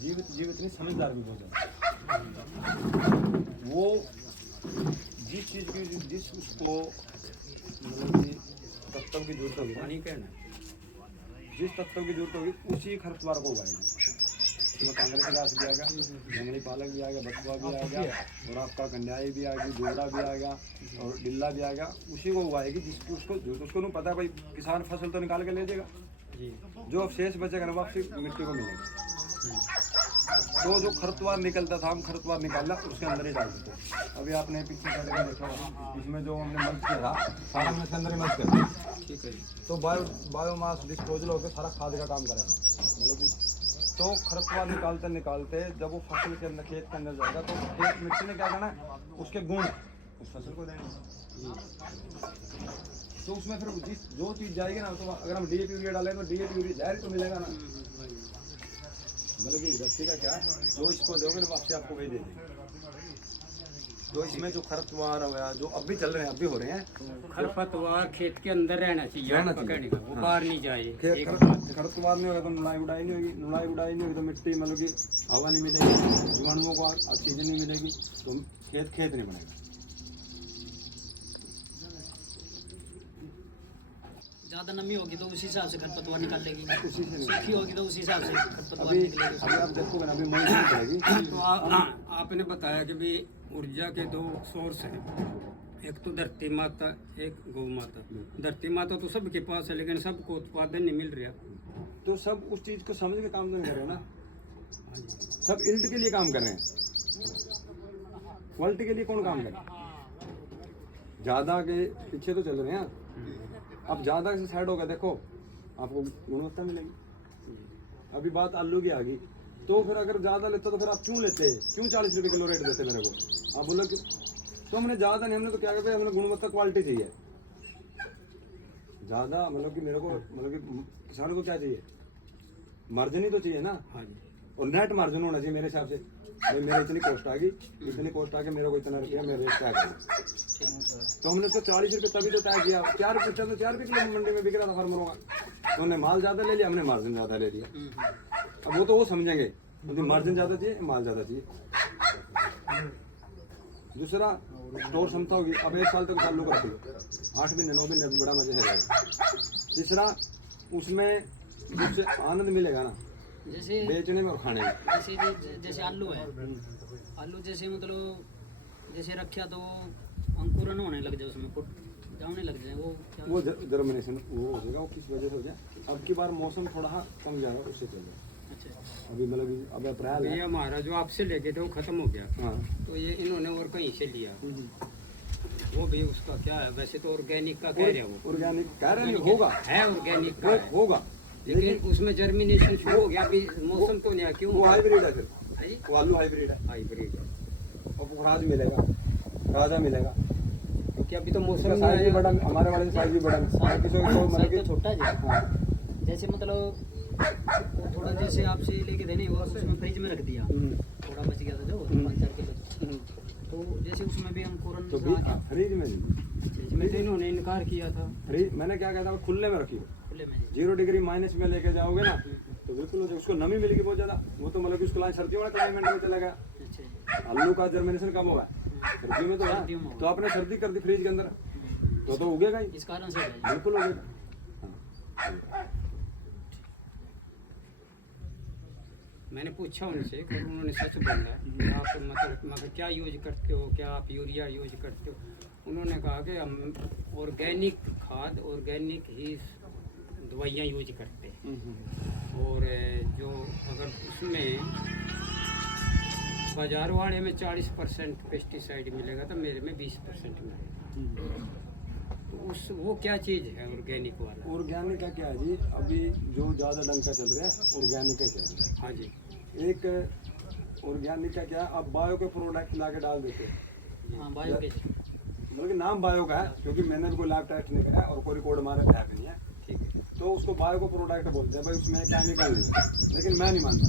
जीवित जीवित नहीं, समझदार भी बहुत वो जिस चीज़ की जिस उसको मतलब कि तत्व की जरूरत होगी, पानी कहना जिस तत्व की जरूरत होगी उसी खरपतवार को उगाएगी। उसमें कांग्रेस का घास भी आ गया, जंगली पालक भी आ गया, बथुआ भी आ गया, और आपका गंडाई भी आ गई, जोड़ा भी आ गया, और डिल्ला भी आ गया। उसी को उगाएगी जिसकी उसको नहीं पता भाई किसान फसल तो निकाल के ले जाएगा, जो शेष बचेगा ना वापसी मिट्टी को मिलेगा। तो जो खरपतवार निकलता था हम खरपतवार निकालना उसके अंदर ही डाल देते। अभी आपने पीछे साइड में देखा होगा, इसमें जो हमने मल्च किया था सारा हमने इसके अंदर ही मल्च किया, ठीक है। तो बायोमास डिस्पोजल होकर सारा खाद का काम करेगा, मतलब कि तो खरपतवार निकालते निकालते जब वो फसल के अंदर खेत के अंदर जाएगा तो खेत मिट्टी ने क्या करना है, उसके गुण उस फसल को देंगे। तो उसमें फिर जिस जो चीज़ जाएगी ना, तो अगर हम डीएपी यूरिया डालें तो डीएपी यूरिया जहर तो मिलेगा ना, मतलब कि व्यक्ति का क्या है, जो इसको दोगे ना वापसी आपको वही दे देंगे। तो इसमें जो खरपतवार हो गया जो अब भी चल रहे हैं, अब भी हो रहे हैं, खरपतवार खेत के अंदर रहना चाहिए, वो बाहर नहीं जाए। खरपतवार नहीं होगा तो नुलाई उड़ाई नहीं होगी, नुलाई उड़ाई नहीं होगी तो मिट्टी मतलब कि हवा नहीं मिलेगी, जीवाणुओं को ऑक्सीजन नहीं मिलेगी, तो खेत नहीं बनेगा। ज़्यादा नमी होगी तो उसी हिसाब से खरपतवार निकाल लेगी, उसी से सूखी होगी तो उसी हिसाब से खरपतवार अभी निकलेगी। अभी आप देखोगे ना, अभी मॉइस्चर करेगी। तो आपने बताया कि भी ऊर्जा के दो सोर्स हैं, एक तो धरती माता, एक गौ माता। धरती माता तो सबके पास है लेकिन सबको उत्पादन नहीं मिल रहा, तो सब उस चीज़ को समझ के काम नहीं कर रहे ना, सब इल्ट के लिए काम कर रहे हैं, क्वालिटी के लिए कौन काम कर रहा है? ज़्यादा के पीछे तो चल रहे हैं। अब ज़्यादा से साइड होगा, देखो आपको गुणवत्ता मिलेगी। अभी बात आलू की आ गई, तो फिर अगर ज़्यादा लेते तो फिर आप क्यों लेते, क्यों 40 रुपये किलो रेट देते मेरे को? आप बोलो कि तो हमने ज़्यादा नहीं, हमने तो क्या कहते हैं, हमने गुणवत्ता क्वालिटी चाहिए ज़्यादा, मतलब कि मेरे को मतलब कि किसान को क्या चाहिए, मार्जिन ही तो चाहिए ना। हाँ जी। और नेट मार्जिन होना चाहिए मेरे हिसाब से, भाई मेरे इतनी कॉस्ट आ गई, इतनी कॉस्ट आ गई, मेरे को इतना रुपया मेरे रेट तय करना। तो हमने तो 40 रुपये तभी तो तय किया, 4 रुपये तो 4 रुपये किलो मंडी में बिक रहा था फार्मरों का, तो उन्होंने माल ज़्यादा ले लिया, हमने मार्जिन ज़्यादा ले लिया। अब वो तो वो समझेंगे मुझे मार्जिन ज़्यादा चाहिए, माल ज़्यादा चाहिए। दूसरा स्टोर क्षमता होगी, अब 1 साल तक चालू कर दी, 8 महीने 9 महीने बड़ा मजा है। तीसरा उसमें जिससे आनंद मिलेगा ना, जैसे बेचने में और खाने में। जैसे आलू है, आलू जैसे मतलब जैसे रखा तो अंकुरन होने लग जाए, उसमें फुट जाने लग जाए, वो क्या वो जर्मिनेशन वो हो जाएगा। वो किस वजह से हो जाए, अब की बार मौसम थोड़ा कम जा रहा है, उससे चल रहा है। अच्छा, अभी मतलब अब अप्रैल ये है। हमारा जो आपसे लेके थे वो खत्म हो गया, हाँ, तो ये इन्होंने और कहीं से लिया, वो भी उसका क्या है, वैसे तो ऑर्गेनिक का कह रहे हैं, वो ऑर्गेनिक कह रहे हैं, होगा है ऑर्गेनिक का है, होगा, लेकिन उसमें जर्मिनेशन शुरू हो गया, अभी मौसम तो नहीं है, क्यों? वो हाइब्रिड है, फिर है जी? वो आलू हाइब्रिड है, हाइब्रिड है, और खाद मिलेगा, ताज़ा मिलेगा, क्योंकि अभी तो मौसम साइज भी बड़ा, हमारे वाले साइज भी बड़ा, साइज मतलब तो छोटा है। हाँ, जैसे मतलब वो थोड़ा जैसे आपसे लेके देने वो उसमें फ्रिज में रख दिया, थोड़ा बच गया था जो 5-4 किलो, तो जैसे उसमें भी अंकुरन तो फ्रिज में इसमें तो इन्होंने इनकार किया था। फ्रिज मैंने क्या कहता हूँ, खुले में रखिए, खुले में 0 डिग्री माइनस में लेके जाओगे ना तो बिल्कुल उसको नमी मिलेगी बहुत ज़्यादा। वो तो मतलब कि उसको सर्दियों वाले क्लाइमेट में चला गया, अच्छा, आलू का जर्मिनेशन कम होगा, सर्दियों में तो है, तो आपने सर्दी कर दी फ्रिज के अंदर तो उगेगा ही, इस कारण से बिल्कुल उगेगा। हाँ। मैंने पूछा उनसे, फिर उन्होंने सच बोला, आप मतलब क्या यूज करते हो, क्या आप यूरिया यूज करते हो? उन्होंने कहा कि हम ऑर्गेनिक खाद, ऑर्गेनिक ही दवाइयाँ यूज करते हैं, और जो अगर उसमें बाजार वाले में 40% पेस्टिसाइड मिलेगा तो मेरे में 20% मिलेगा। तो उस वो क्या चीज़ है ऑर्गेनिक वाला? ऑर्गेनिक का क्या है जी, अभी जो ज़्यादा डंका चल रहा है ऑर्गेनिक का चल रहा है। हाँ जी। एक ऑर्गेनिक का क्या, आप बायो के प्रोडक्ट ला के डाल देते हैं, हाँ, बायो गैस, मतलब कि नाम बायो का है, क्योंकि मैंने भी कोई लैब टेस्ट नहीं करा और कोई रिकॉर्ड हमारे लैब में नहीं है, ठीक है। तो उसको बायो को प्रोडक्ट बोलते हैं, भाई उसमें केमिकल नहीं, लेकिन मैं नहीं मानता।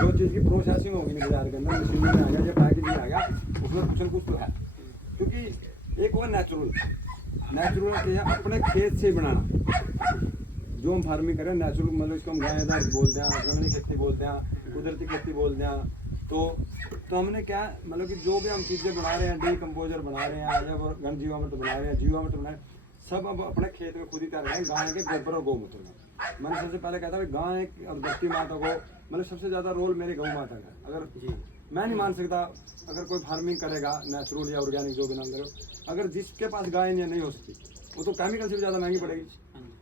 जो चीज़ की प्रोसेसिंग होगी ना बाजार के अंदर, मशीन में आ गया या पैकेज में आ गया, उसमें कुछ न कुछ तो है, क्योंकि एक वो नेचुरल है अपने खेत से बनाना, जो हम फार्मिंग करें नेचुरल, मतलब इसको हम गायेदार बोलते हैं, जंगली खेती बोलते हैं, कुदरती खेती बोलते हैं। तो हमने क्या मतलब कि जो भी हम चीज़ें बना रहे हैं, डीकम्पोजर बना रहे हैं या घन जीवामृत बना रहे हैं, जीवामृत बना रहे हैं, सब अब अपने खेत में खुद ही तैयार करें गाय के गोबर और गौमूत्र में। मैंने सबसे पहले कहता है गाय और धरती माता को मतलब सबसे ज़्यादा रोल मेरी गौ माता का। अगर मैं नहीं मान सकता अगर कोई फार्मिंग करेगा नेचुरल या ऑर्गेनिक जो भी नाम करो, अगर जिसके पास गाय नहीं हो सकती वो तो केमिकल से भी ज़्यादा महंगी पड़ेगी।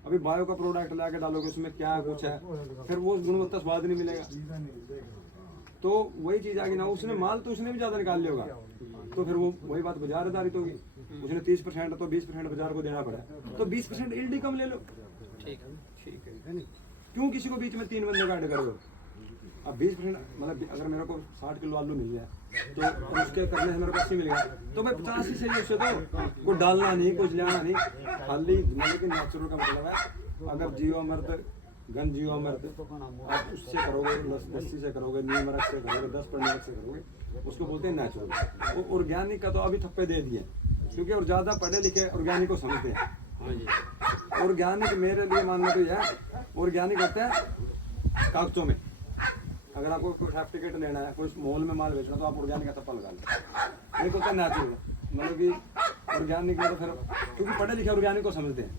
अभी बायो का प्रोडक्ट ला के डालोगे उसमें क्या कुछ है, फिर वो गुणवत्ता स्वाद नहीं मिलेगा। तो वही चीज़ आ गई ना, उसने माल तो उसने भी ज़्यादा निकाल लिया होगा, तो फिर वो वही बात बाजार आधारित होगी। उसने 30% तो 20% बाजार को देना पड़ा, तो 20% ईल्ड कम ले लो। ठीक है। क्यों किसी को बीच में 3 बंदे का ऐड करो? अब 20% मतलब अगर मेरे को 60 किलो आलू मिल जाए तो उसके करने से मेरे को 80 मिल गया, तो मैं 50 ही सही उससे दो, कुछ डालना नहीं, कुछ लेना नहीं, खाली मतलब कि नेचुरल का मतलब है। अगर जीवामृत घन जीवामृत आप उससे करोगे, लस्सी से करोगे, नीम रस से करोगे, 10 परसेंट से करोगे, उसको बोलते हैं नेचुरल। वो ऑर्गेनिक का तो अभी थप्पे दे दिए, क्योंकि और ज़्यादा पढ़े लिखे ऑर्गेनिक को समझते हैं। ऑर्गेनिक मेरे लिए मानना तो यह है, ऑर्गेनिक होता है कागजों में। अगर आपको कोई सर्टिफिकेट लेना है, कोई मॉल में माल बेचना, तो आप ऑर्गेनिक का थप्पा लगा लो। एक होता है नेचुरल, मतलब कि ऑर्गेनिक में तो फिर क्योंकि पढ़े लिखे ऑर्गेनिक को समझते हैं,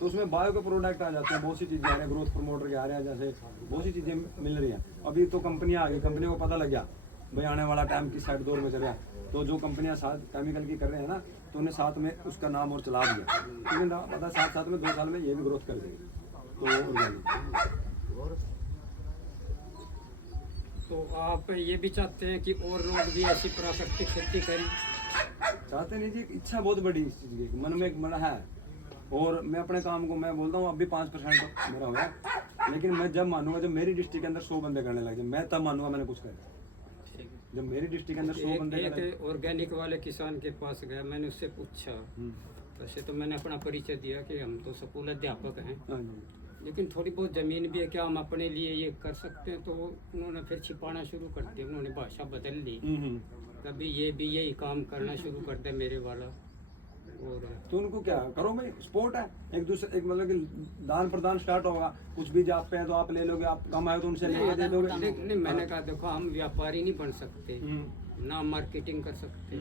तो उसमें बायो के प्रोडक्ट आ जाते हैं, बहुत सी चीज़ें आ रही हैं, ग्रोथ प्रमोटर के आ रहे हैं, जैसे बहुत सी चीज़ें मिल रही हैं। अभी तो कंपनियां आ गई, कंपनियों को पता लग गया भाई आने वाला टाइम किस साइड दौर में चल रहा है, तो जो कंपनियां साथ केमिकल की कर रहे हैं ना, तो उन्हें साथ में उसका नाम और चला दिया, क्योंकि पता साथ में 2 साल में ये भी ग्रोथ कर देगी। तो ऑर्गेनिक तो आप ये भी चाहते हैं कि और लोग भी ऐसी प्राकृतिक खेती करें? चाहते नहीं जी, इच्छा बहुत बड़ी इस चीज़ की, मन में एक बड़ा है। और मैं अपने काम को मैं बोलता हूँ अभी 5% मेरा होगा, लेकिन मैं जब मानूंगा जब मेरी डिस्ट्रिक्ट के अंदर 100 बंदे करने लगे, मैं तब मानूंगा मैंने कुछ करा। जब मेरी डिस्ट्रिक्ट के अंदर 100 बंदे एक ऑर्गेनिक वाले किसान के पास गया, मैंने उससे पूछा, वैसे तो मैंने अपना परिचय दिया कि हम तो स्कूल अध्यापक हैं, लेकिन थोड़ी बहुत ज़मीन भी है, क्या हम अपने लिए ये कर सकते हैं? तो उन्होंने फिर छिपाना शुरू कर दिया, उन्होंने भाषा बदल ली, कभी ये भी यही काम करना शुरू कर दिया मेरे वाला। और तो उनको क्या करो भाई, स्पोर्ट है, एक दूसरे एक मतलब कि दान प्रदान स्टार्ट होगा, कुछ भी आप पे है तो आप ले लोगे, आप कम आए तो उनसे लेके दे दोगे। नहीं, मैंने कहा देखो हम व्यापारी नहीं बन सकते, ना मार्केटिंग कर सकते,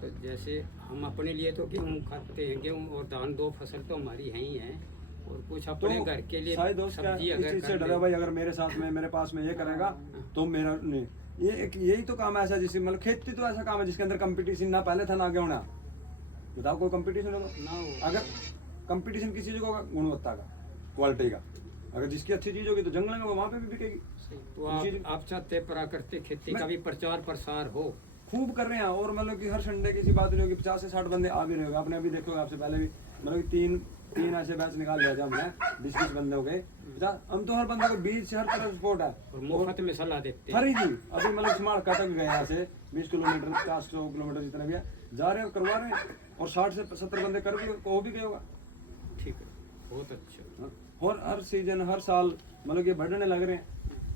तो जैसे हम अपने लिए तो गेहूँ खाते हैं, गेहूँ और धान 2 फसल तो हमारी है ही है, और कुछ अपने तो घर के लिए सब्जी अगर से डरा भाई, अगर मेरे साथ में मेरे पास में ये करेगा तो मेरा नहीं, ये एक यही तो काम ऐसा जिससे मतलब खेती तो ऐसा काम है जिसके अंदर कंपटीशन ना पहले था ना आगे होना। बताओ कोई कंपटीशन होगा ना हो। अगर कंपटीशन किसी चीज़ का होगा, गुणवत्ता का, क्वालिटी का, अगर जिसकी अच्छी चीज़ होगी तो जंगल में वहाँ पे भी बिकेगी। तो आप चाहते हैं प्राकृतिक खेती का भी प्रचार प्रसार हो? खूब कर रहे हैं, और मतलब कि हर संडे किसी बात नहीं होगी, 50 से 60 बंदे आ भी रहे होंगे। आपने अभी देखो आपसे पहले भी मतलब कि तीन ऐसे बैच निकाल लिया था हमने, 20 बंदे हो गए। हम तो हर बंदे को बीच से हर तरफ सपोर्ट है, और मुफ्त में सलाह देते हर ही जी। अभी मतलब स्मार्ट कटक गए यहाँ से 20 किलोमीटर 400 किलोमीटर जितना भी है, जा रहे हैं करवा रहे हैं, और 60 से 70 बंदे कर भी हो भी गए होगा। ठीक है, बहुत अच्छा। और हर सीजन हर साल मतलब कि बढ़ने लग रहे हैं,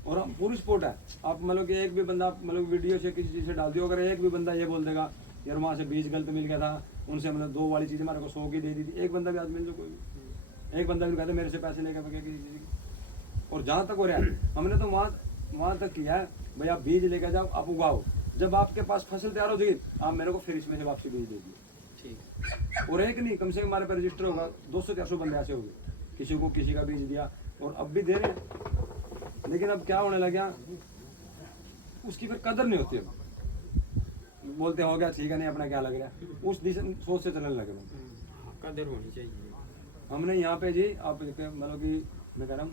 और हम पूरी सपोर्ट है। आप मतलब कि एक भी बंदा मतलब वीडियो से किसी चीज़ से डाल दियो, अगर एक भी बंदा ये बोल देगा यार वहाँ से बीज गलत मिल गया था, उनसे मतलब 2 वाली चीज़ हमारे को 100 की दे दी थी, एक बंदा भी आज मिल जो कोई एक बंदा भी कहता मेरे से पैसे लेकर बगे किसी चीज़ की। और जहाँ तक हो रहा है हमने तो वहाँ तक किया है भाई, आप बीज लेकर जाओ, आप उगाओ, जब आपके पास फसल तैयार हो जाएगी आप मेरे को फिर इसमें से वापसी बीज दे दिए। ठीक, और एक नहीं, कम से कम हमारे पर रजिस्टर होगा 200-400 बंदे ऐसे हो गए, किसी को किसी का बीज दिया, और अब भी दे रहे हैं। लेकिन अब क्या होने लग गया, उसकी फिर कदर नहीं होती। अब बोलते हो गया ठीक है, नहीं अपना क्या लग रहा है, उस दिशा सोच से चलने लगे। कदर होनी चाहिए। हमने यहाँ पे जी आप मतलब कि मैं कह रहा हूँ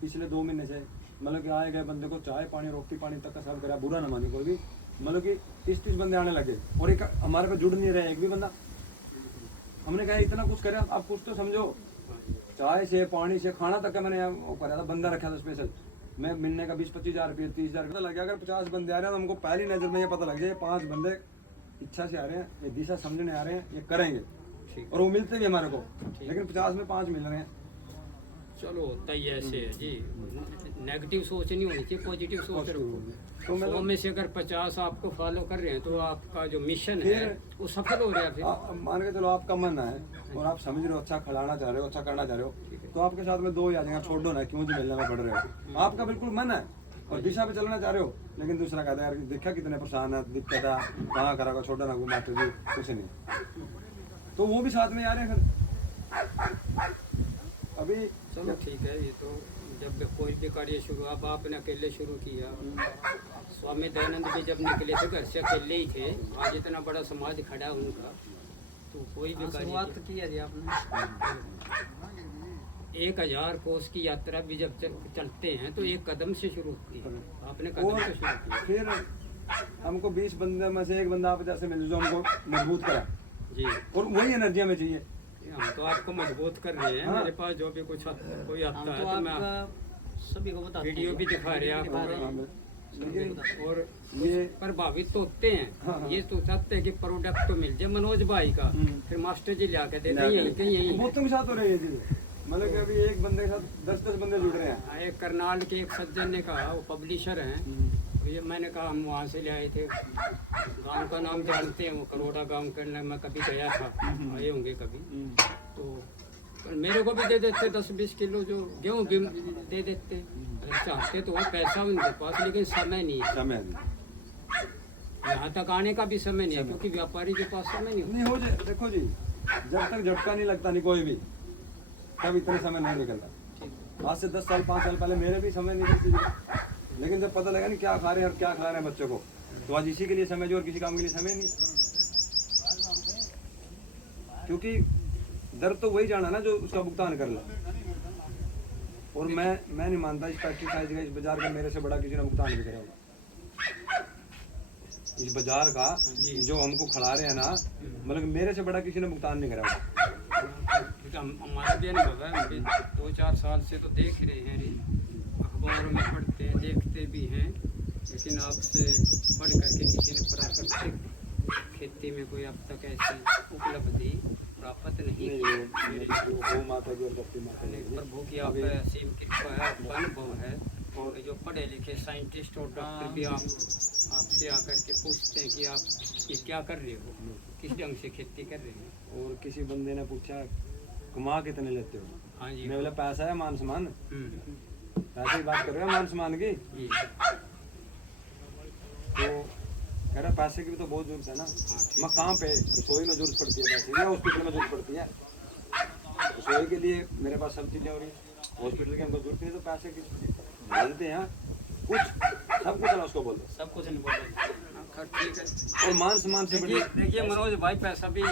पिछले 2 महीने से मतलब कि आए गए बंदे को चाय पानी रोटी पानी तक का सब करा, बुरा ना माने कोई भी, मतलब कि 30 बंदे आने लगे, और एक हमारे पे जुड़ नहीं रहे एक भी बंदा। हमने कहा इतना कुछ करे, आप कुछ तो समझो, चाय से पानी से खाना तक का मैंने वो करा था, बंदा रखा था स्पेशल। मैं मिलने का 20-25 हज़ार रुपये 30 हज़ार रुपये लग गया। अगर 50 बंदे आ रहे हैं तो हमको पहली नज़र में ये पता लग जाए 5 बंदे इच्छा से आ रहे हैं, ये दिशा समझने आ रहे हैं, ये करेंगे, और वो मिलते भी हमारे को, लेकिन 50 में 5 मिल रहे हैं। चलो होता ही ऐसे है जी, नेगेटिव सोच नहीं होनी चाहिए, पॉजिटिव सोच रखो। तो मैं 100 में से अगर 50 आपको फॉलो कर रहे हैं तो आपका जो मिशन है वो सफल हो रहा है। फिर मान के चलो आपका मन है और आप समझ रहे हो, अच्छा खिलाना चाह रहे हो, अच्छा करना चाह रहे हो, तो आपके साथ में दो ही आ जाएंगे, छोड़ दो ना, क्यों जी मिलने में पड़ रहे हो। आपका बिल्कुल मन है और दिशा पे चलना चाह रहे हो, लेकिन दूसरा कहता है यार देखा कितने परेशान है, दिक्कत है, कहाँ करा छोटा ना घुमाते जी कुछ नहीं, तो वो भी साथ में आ रहे हैं फिर। अभी चलो ठीक है, ये तो जब कोई भी कार्य शुरू, अब आपने अकेले शुरू किया, स्वामी दयानंद भी जब निकले थे घर से अकेले ही थे, आज इतना बड़ा समाज खड़ा है उनका, तो कोई भी कार्य शुरुआत किया जी आपने। 1000 कोस की यात्रा भी जब चलते हैं तो एक कदम से शुरू होती है, आपने कदम और से शुरू किया। फिर हमको 20 बंदे में से एक बंदा आप जैसे मिले जो हमको मजबूत करा, जी, और वही एनर्जी हमें चाहिए। हम तो आपको मजबूत कर रहे हैं। हाँ। मेरे पास जो भी कुछ कोई हम आता है तो तो मैं आपका सभी को बताते हैं, वीडियो भी दिखा रहे हैं दिखा रहे आपको, हैं। लेकिन और ये प्रभावित तो होते हैं। हाँ। ये तो चाहते हैं कि प्रोडक्ट तो मिल जाए मनोज भाई का, फिर मास्टर जी ला के देते हैं यहीं के यहीं। वो तुम साथ हो रही है जी, मतलब कि अभी एक बंदे के साथ 10-10 बंदे जुड़ रहे हैं। एक करनाल के एक सज्जन ने कहा, वो पब्लिशर हैं, तो ये मैंने कहा हम वहाँ से ले आए थे, गांव का नाम जानते हैं, वो करोड़ा गांव के, मैं कभी गया था, आए होंगे कभी, तो मेरे को भी दे देते 10-20 किलो जो गेहूँ भी दे देते, अगर चाहते तो वो पैसा उनके पास, लेकिन समय नहीं है, समय नहीं। यहाँ तक आने का भी समय नहीं है, क्योंकि व्यापारी के पास समय नहीं नहीं हो जाए, देखो जी जब तक झटका नहीं लगता नहीं कोई भी, तब इतने समय नहीं निकलता। आज से 10 साल 5 साल पहले मेरे भी समय नहीं निकलती थी, लेकिन जब पता लगा नहीं क्या खा रहे हैं और क्या खिला रहे हैं बच्चों को, तो आज इसी के लिए समय जो और किसी काम के लिए समय नहीं। क्योंकि दर्द तो वही जाना ना जो उसका भुगतान कर ला, और मैं नहीं मानता इस फैक्ट्री साइज का, इस बाजार का मेरे से बड़ा किसी ने भुगतान नहीं करा होगा। इस बाजार का जो हमको खिला रहे हैं ना, मतलब मेरे से बड़ा किसी ने भुगतान नहीं करा होगा। क्योंकि हमारा भी अनुभव है, हम भी 2-4 साल से तो देख रहे हैं, अखबारों में पढ़ते हैं, देखते भी हैं, लेकिन आपसे पढ़ करके किसी ने प्राकृतिक खेती में कोई अब तक ऐसी उपलब्धि प्राप्त नहीं की। गौ माता की और धरती माता की। प्रभु की आप पे असीम कृपा है, आपका अनुभव है, और जो पढ़े लिखे साइंटिस्ट और डॉक्टर भी आपसे आकर के पूछते हैं कि आप ये क्या कर रहे हो, किस ढंग से खेती कर रहे हो। और किसी बंदे ने पूछा कमा कितने लेते हो, हाँ जी, मैं बोला पैसा है मान सम्मान, हम्म, पैसे की बात कर रहे हो मान सम्मान की, जी, तो कह रहा पैसे की भी तो बहुत जरूरत है ना। मैं कहाँ पे, रसोई में जरूरत पड़ती है पैसे की, या हॉस्पिटल में जरूरत पड़ती है, रसोई के लिए मेरे पास सब चीज़ें हो रही है, हॉस्पिटल की हमको जरूरत नहीं, तो पैसे की बोलते हैं कुछ, सब कुछ है उसको बोल दो, सब कुछ नहीं बोल रहे, ठीक है। और मान सम्मान से बड़ी देखिए मनोज भाई, पैसा भी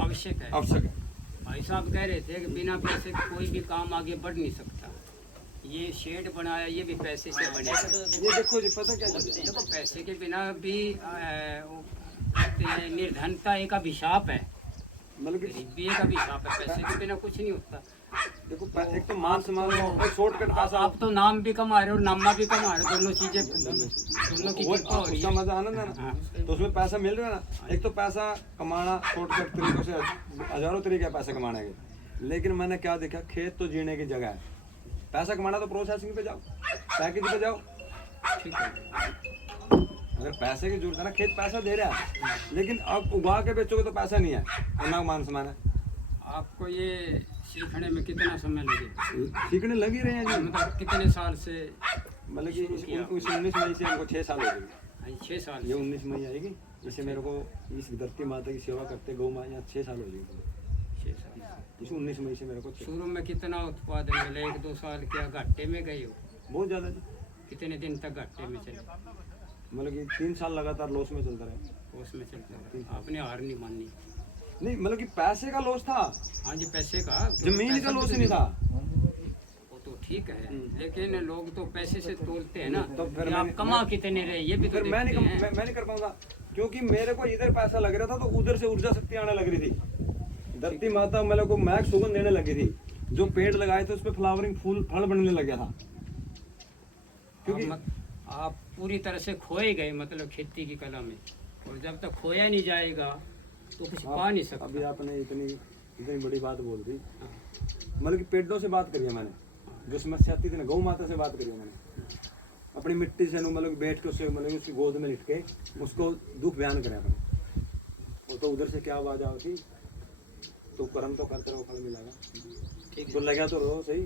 आवश्यक है। आवश्यक है। भाई साहब कह रहे थे कि बिना पैसे के कोई भी काम आगे बढ़ नहीं सकता। ये शेड बनाया, ये भी पैसे से बने। ये देखो जी, पता क्या चीज़ है, देखो पैसे के बिना भी वो कहते हैं निर्धनता एक अभिशाप है, मतलब कि गरीबी एक अभिशाप है, पैसे के बिना कुछ नहीं होता। देखो एक तो मान सम्मान और शॉर्टकट पैसा, आप तो नाम भी कमा रहे हो और नामा भी कमा रहे हो, दोनों चीजें, दोनों की वो कृपा हो रही उसका है। मजा आनंद है ना, तो उसमें पैसा मिल रहा है ना। एक तो पैसा कमाना शॉर्टकट तरीकों से, हजारों तरीके हैं पैसे कमाने के, लेकिन मैंने क्या देखा, खेत तो जीने की जगह है, पैसा कमाना तो प्रोसेसिंग पे जाओ, पैकेज पे जाओ, ठीक है, अगर पैसे की जरूरत है ना, खेत पैसा दे रहा है, लेकिन अब उगा के बेचोगे तो पैसा नहीं है, और ना मान सम्मान है। आपको ये सीखने में कितना समय लगेगा? सीखने लग ही रहे हैं जी, मतलब कितने साल से? मतलब कि 19 मई से हमको 6 साल हो गए, 6 साल ये 19 मई आएगी, जैसे मेरे को इस धरती माता की सेवा करते गौ माँ यहाँ 6 साल हो जाएगी, 6 साल। इस 19 मई से मेरे को 6 शुरू में कितना उत्पादन मिला? 1-2 साल क्या घाटे में गए हो? बहुत ज़्यादा जी, कितने दिन तक घाटे में चले? मतलब कि 3 साल लगातार लॉस में चलता रहा। उसमें चलता रहा, आपने हार नहीं मानी? नहीं, मतलब कि पैसे का लॉस था, हाँ जी, पैसे का, जमीन का लॉस ही नहीं था। वो तो ठीक है, लेकिन लोग तो पैसे से तोलते हैं ना, तो फिर कि आप कमा कितने रहे, ये भी तो फिर मैं देखते हैं। मैं नहीं कर पाऊंगा, क्योंकि मेरे को इधर पैसा लग रहा था तो उधर से ऊर्जा शक्ति आने लग रही थी। धरती माता मेरे को महक सुगंध देने लगी थी, जो पेड़ लगाए थे उस पर फ्लावरिंग फूल फल बनने लग गया था। क्योंकि आप पूरी तरह से खोए गए, मतलब खेती की कला में, और जब तक खोया नहीं जाएगा तो कुछ पा नहीं सकता। अभी आपने इतनी बड़ी बात बोल दी, मतलब कि पेड़ों से बात करी है मैंने, जो समस्या आती थी ना, गौ माता से बात करी है मैंने, अपनी मिट्टी से मतलब बैठ के उससे, मतलब उसकी गोद में लिट के उसको दुख बयान करें अपने, वो तो उधर से क्या आवाज़ आओगी, तो कर्म तो करते रहो, फल मिलेगा। ठीक है। तो लगा तो रहो सही।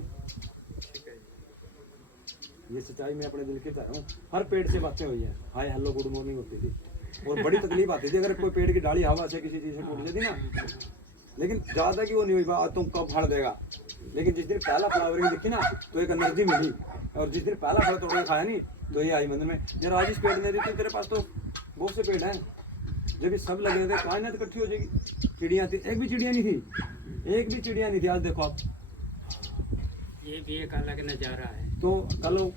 ठीक है जी। ये सच्चाई मैं अपने दिल की कह रहा हूँ। हर पेड़ से बातें हुई हैं, हाय हेलो गुड मॉर्निंग होती थी और बड़ी तकलीफ आती थी अगर कोई पेड़ की डाली हवा से किसी चीज़ से टूट जाती ना, लेकिन ज़्यादा की वो नहीं हुई बात तुम कब फड़ देगा। लेकिन जिस दिन पहला फ्लावरिंग दिखी ना तो एक एनर्जी मिली, और जिस दिन पहला फल तोड़ के खाया नहीं तो ये आई मंदिर में यार आज इस पेड़ ने दी, तेरे पास तो बहुत से पेड़ हैं, जब ये सब लगे थे कायनात इकट्ठी हो जाएगी। चिड़िया थी, एक भी चिड़िया नहीं थी, एक भी चिड़िया नहीं थी। आज देखो आप, ये भी एक अलग नज़ारा है। तो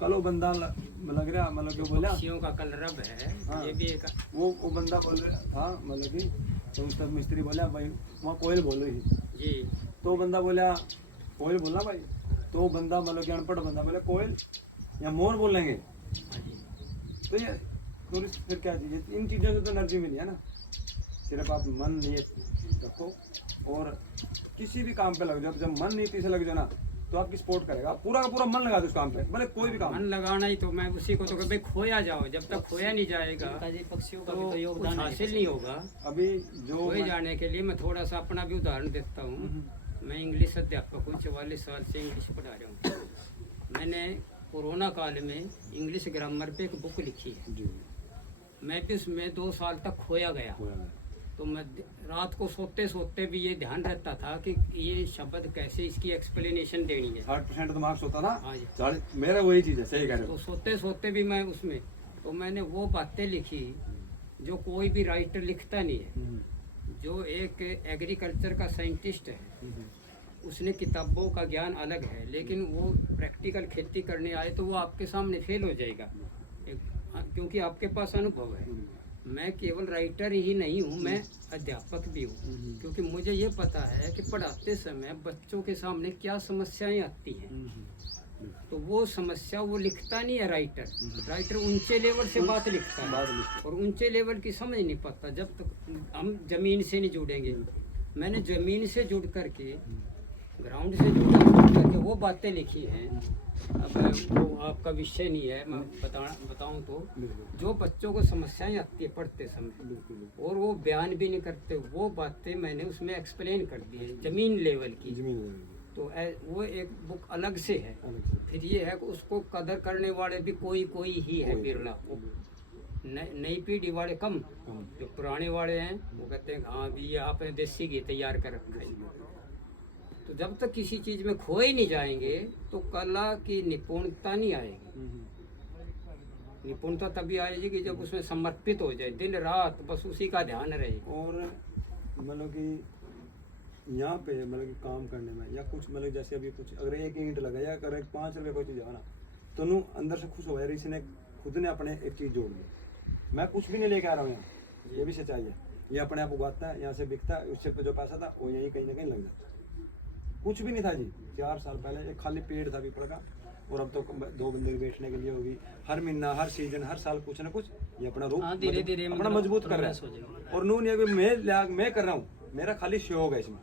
कलो बंदा लग रहा, मतलब कि बोला पक्षियों का कलरव है। हाँ। ये भी एक वो बंदा बोल रहा था, मतलब कि तो उस तक मिस्त्री बोला भाई वहाँ कोयल बोल रही थी, जी तो बंदा बोला कोयल बोलना भाई, तो बंदा मतलब कि अनपढ़ बंदा बोला कोयल या मोर बोलेंगे। हाँ जी। तो ये टूरिस्ट फिर क्या चीज़ है, इन चीज़ों से तो एनर्जी मिली है ना। सिर्फ आप मन नियत रखो और किसी भी काम पे लग जाओ। जब मन नीति से लग जाओ ना तो आपकी सपोर्ट करेगा, आप पूरा का पूरा मन लगा दो उस काम पे, भले कोई भी काम। मन लगाना ही तो मैं उसी को तो भाई खोया जाओ, जब तक खोया नहीं जाएगा जी पक्षियों का तो भी तो कुछ योगदान है। हासिल नहीं होगा। अभी जो खोए जाने के लिए मैं थोड़ा सा अपना भी उदाहरण देता हूँ। मैं इंग्लिश अध्यापक हूँ, 44 साल से इंग्लिश पढ़ा रहा हूँ। मैंने कोरोना काल में इंग्लिश ग्रामर पे एक बुक लिखी है। जी मैं भी उसमें 2 साल तक खोया गया। तो मैं रात को सोते सोते भी ये ध्यान रहता था कि ये शब्द कैसे, इसकी एक्सप्लेनेशन देनी है। 60% तो मार्क्स होता था। हाँ जी। 40 मेरा वही चीज़ है, सही कह रहे तो हो। सोते सोते भी मैं उसमें, तो मैंने वो बातें लिखी जो कोई भी राइटर लिखता नहीं है। जो एक एग्रीकल्चर का साइंटिस्ट है उसने किताबों का ज्ञान अलग है, लेकिन वो प्रैक्टिकल खेती करने आए तो वो आपके सामने फेल हो जाएगा, क्योंकि आपके पास अनुभव है। मैं केवल राइटर ही नहीं हूँ, मैं अध्यापक भी हूँ, क्योंकि मुझे ये पता है कि पढ़ाते समय बच्चों के सामने क्या समस्याएं आती हैं। तो वो समस्या वो लिखता नहीं है राइटर ऊंचे लेवल से बात लिखता है और ऊंचे लेवल की समझ नहीं पाता जब तक हम जमीन से नहीं जुड़ेंगे। मैंने जमीन से जुड़ करके, ग्राउंड से जुड़ करके वो बातें लिखी हैं। अब वो आपका विषय नहीं है, मैं बताऊं तो जो बच्चों को समस्याएं आती है पढ़ते समय और वो बयान भी नहीं करते, वो बातें मैंने उसमें एक्सप्लेन कर दी है जमीन लेवल की। तो वो एक बुक अलग से है। फिर ये है कि उसको कदर करने वाले भी कोई ही है, बिरला। नई पीढ़ी वाले कम, जो पुराने वाले हैं वो कहते हैं हाँ भी ये आपने देसी घी तैयार कर रखा है। तो जब तक किसी चीज़ में खोए नहीं जाएंगे तो कला की निपुणता नहीं आएगी। निपुणता तभी आएगी कि जब उसमें समर्पित हो जाए, दिन रात बस उसी का ध्यान रहे। और मतलब कि यहाँ पे मतलब कि काम करने में या कुछ मतलब जैसे अभी कुछ अगर 1 ईंट लगा या अगर 5 रुपये कोई चीज़ है ना, तो नू अंदर से खुश हो यार इसने खुद ने अपने एक चीज़ जोड़ ली। मैं कुछ भी नहीं लेके आ रहा हूँ यहाँ, ये भी सच्चाई है। ये अपने आप उगाता है, यहाँ से बिकता है, उससे जो पैसा था वो यहीं कहीं ना कहीं लग जाता है। कुछ भी नहीं था जी 4 साल पहले, एक खाली पेड़ था पीपल का, और अब तो 2 बंदे बैठने के लिए होगी। हर महीना, हर सीजन, हर साल कुछ ना कुछ ये अपना रूप धीरे-धीरे अपना मजबूत कर रहा है। और नून ये मैं कर रहा हूँ, मेरा खाली शौक है इसमें,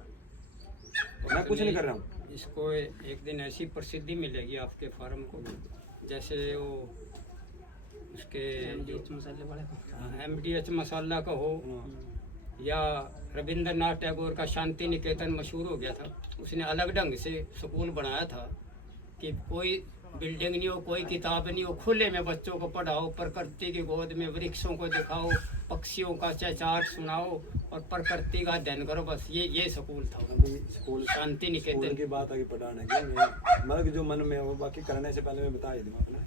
मैं कुछ नहीं कर रहा हूँ। इसको एक दिन ऐसी प्रसिद्धि मिलेगी आपके फार्म को, जैसे वो उसके MDH मसाला का हो या रविंद्रनाथ टैगोर का शांति निकेतन मशहूर हो गया था। उसने अलग ढंग से स्कूल बनाया था कि कोई बिल्डिंग नहीं हो, कोई किताब नहीं हो, खुले में बच्चों को पढ़ाओ, प्रकृति की गोद में वृक्षों को दिखाओ, पक्षियों का चहचहाट सुनाओ और प्रकृति का अध्ययन करो। बस ये स्कूल था, स्कूल शांति निकेतन की बात आगे पढ़ाने की, मतलब जो मन में हो, बाकी करने से पहले मैं बता ही दूँ अपना।